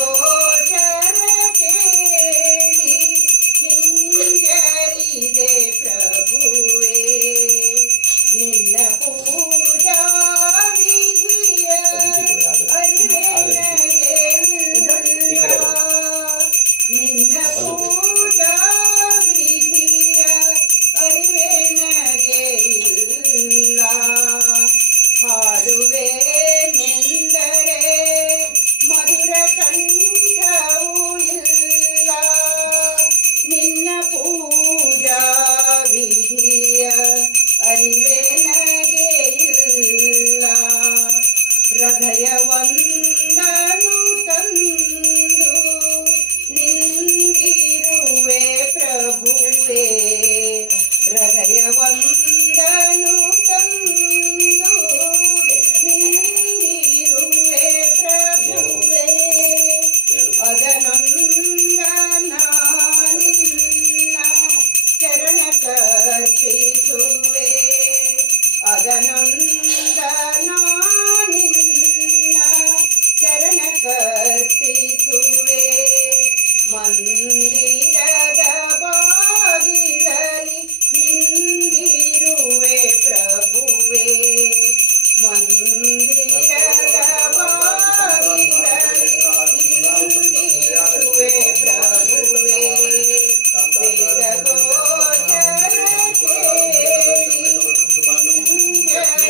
ಗೋಚರ ಕೇಳಿ ಹಿಂಜರಿದೆ ಪ್ರಭುವೇ ನಿನ್ನ ಪೂಜಾ ವಿಧಿಯ ಅರಿವೆ ನನಗೆ ನಿನ್ನ ಪೂಜಾ ವಿಧಿಯ ಅರಿವೆ ನನಗೆ ಇಲ್ಲ ಹಾಡುವೆ ನೆಂದರೆ ಮಧುರ ಕಂಠವೂ ಇಲ್ಲ ನಿನ್ನ ಪೂಜಾ ವಿಧಿಯ ಅರಿವೆ ನನಗೆ ಇಲ್ಲ ಹೃದಯವೊಂದನು ತಂದು ನಿಂದಿರುವೆ ಪ್ರಭುವೇ ಹೃದಯವೊಂದನು ತಂದು ನಿಂದಿರುವೆ ಪ್ರಭುವೇ ಅದನೊಂದ ನಿನ್ನ ಚರಣ ಕರ್ಪಿಸುವೆ ಅದನೊಂದ ನಿನ್ನ ಚರಣ ಕರ್ಪಿಸುವೆ ಮಂದಿರದ ಬಾಗಿಲಲ್ಲಿ ನಿಂದಿರುವೆ ಪ್ರಭುವೇ ಮಂದಿರದ ಬಾಗಿಲಲ್ಲಿ ನಿಂದಿರುವೆ ಪ್ರಭುವೇ ವೇದ ಗೋಚರ ಕೇಳಿ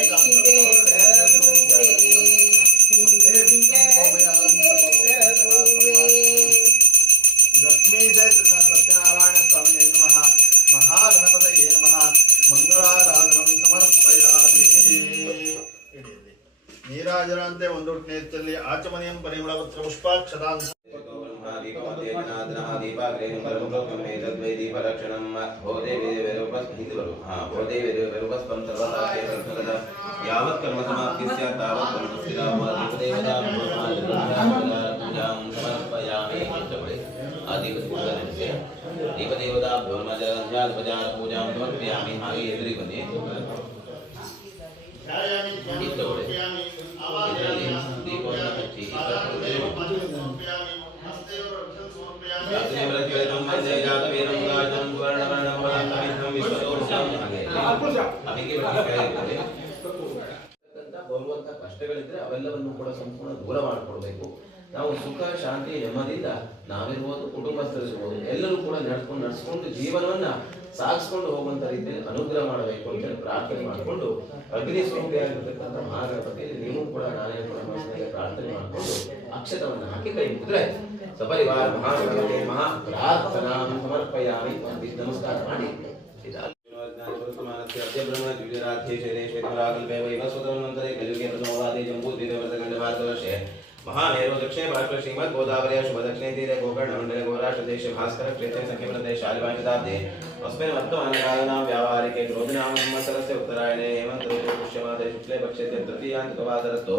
ಹಿಂಜರಿದೆ ಪ್ರಭುವೇ ಹಿಂಜರಿದೆ ಪ್ರಭುವೇ लक्ष्मी से सत्यनारायण स्वामी नमः महागणपतये नमः मंगलाराधनम समर्पयामि ನೀರಾಜರಂತೆ ಒಂದು ನೇತ್ರದಲ್ಲಿ ಆಚಮನಿಯಂ ಪರಿಮಳಪತ್ರ ಪುಷ್ಪಾಕ್ಷತಾಂತ यावत् कर्म समाप्ति स्यात् तावत् कर्म देवता पूजां समर्पयामि दीपदेवता भ्योर्मजलध्यात्पचार पूजां समर्पयामि हागे एದುರಿಗೆ ಬನ್ನಿ ಇದರಲ್ಲಿ ದೀಪವನ್ನು ಹಚ್ಚಿ ಬರುವಂತ ಕಷ್ಟಗಳಿದ್ರೆ ಅವೆಲ್ಲವನ್ನು ಕೂಡ ಸಂಪೂರ್ಣ ದೂರ ಮಾಡಿಕೊಡ್ಬೇಕು. ನಾವು ಸುಖ ಶಾಂತಿ ನೆಮ್ಮದಿಯಿಂದ ನಾವಿರ್ಬೋದು, ಕುಟುಂಬಸ್ಥರಿರ್ಬೋದು, ಎಲ್ಲರೂ ಕೂಡ ನಡೆಸ್ಕೊಂಡು ಜೀವನವನ್ನ ಸಾಗಿಸ್ಕೊಂಡು ಹೋಗುವಂತ ರೀತಿಯಲ್ಲಿ ಅನುಗ್ರಹ ಮಾಡಬೇಕು ಅಂತ ಪ್ರಾರ್ಥನೆ ಮಾಡಿಕೊಂಡು ಅಗ್ನಿ ಸ್ವರೂಪಿಯಾಗಿರ್ತಕ್ಕಂಥ ಮಹಾಗಣಪತಿಯಲ್ಲಿ ನೀವು ಕೂಡ ನಾನೇ ಕೂಡ ಮನಸ್ಸಿನಲ್ಲಿ ಪ್ರಾರ್ಥನೆ ಮಾಡಿಕೊಂಡು ಅಕ್ಷತವನ್ನು ಹಾಕಿ ಕೈ ಮುದ್ರೆ ಸಪರಿವಾರ ಮಹಾಗಣಪತಿ ಮಹಾ ಪ್ರಾರ್ಥನಾ ಸಮರ್ಪಯಾಮಿ ನಮಸ್ಕಾರ ಮಾಡಿ महामेरु दक्षिणे भारत श्रीमद गोदावरी शुभ दक्षिणे तीरे गोकर्ण मंडले गोराष्ट्र देश भास्कर क्षेत्रे संख्या प्रदेश शालिवान शताब्दे अस्मिन् वर्तमानकालनां व्यावहारिके क्रोधनाम संवत्सरस्य उत्तरायणे हेमन्त ऋतु पुष्यमासे शुक्ले पक्षे तृतीयान्तकवासरस्तो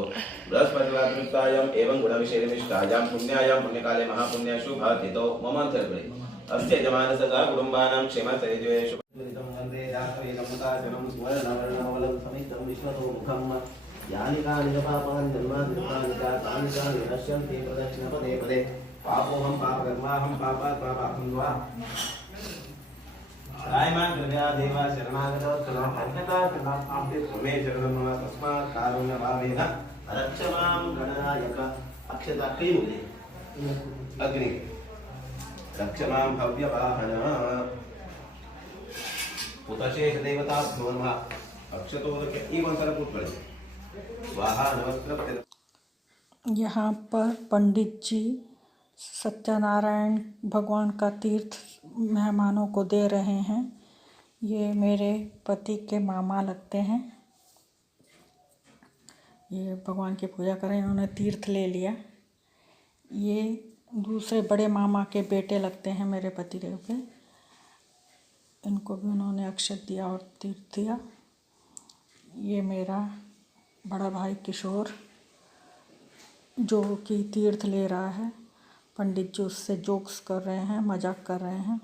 बृहस्पतिवासरुक्तायाम् एवं गुणविशेषनिष्ठायां पुण्यायां पुण्यकाले महापुण्याशु भातितो ममान्तर्पणे अस्य यजमानसदा कुटुम्बानां क्षेमचरित्वेषु वन्दे दासवेदमुताजनं सुवर्णवर्णवलं समितं विश्वतो मुखम् यानि कानि पापानि जन्माद्यन्तानि च तानि च विनश्यन्ति प्रदक्षिणपदे पदे पापोऽहं पापकर्माहं पापात् पापाहं वा रायमान् कृपया देवा शरणागतवत्सला अन्यथा शरणार्थां स्वमे शरणं मम तस्मात् कारुण्यभावेन रक्ष मां गणनायक अक्षता क्रीमुले अग्नि रक्ष मां भव्यवाहन पुतशेष देवताभ्यो नमः अक्षतोदके इवंतर पुष्पले यहाँ पर पंडित जी सत्यनारायण भगवान का तीर्थ मेहमानों को दे रहे हैं। ये मेरे पति के मामा लगते हैं। ये भगवान की पूजा करें, इन्होंने तीर्थ ले लिया। ये दूसरे बड़े मामा के बेटे लगते हैं मेरे पतिदेव के। इनको भी उन्होंने अक्षत दिया और तीर्थ दिया। ये मेरा बड़ा भाई किशोर जो कि तीर्थ ले रहा है। पंडित जी उससे जोक्स कर रहे हैं, मजाक कर रहे हैं।